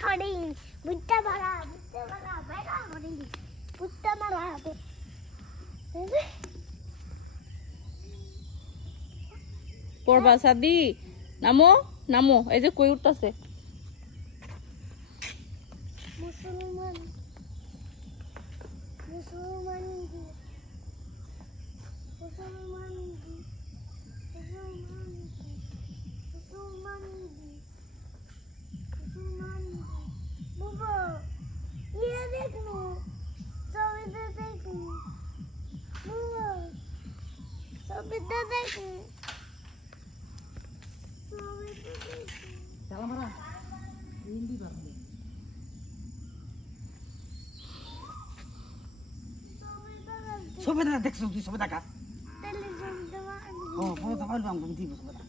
হরিণ বুট্টা মারা বেড়া হরিণ বুট্টা মারা পড়বা সাদি নামো নামো এই যে কই উঠতাছে মুসলমান মুসলমান মুসলমান মুসলমান মুসলমান মুসলমান বাবা ये देखो सब इधर देखो बाबा सब इधर देखो सब इधर देखो चला मारा हिंदी बात सब इधर देखो সবেদা দেখছো তুই সবেদা কা টেলিভিশন দেওয়া ও বড় দাবাল বাম দিব সবেদা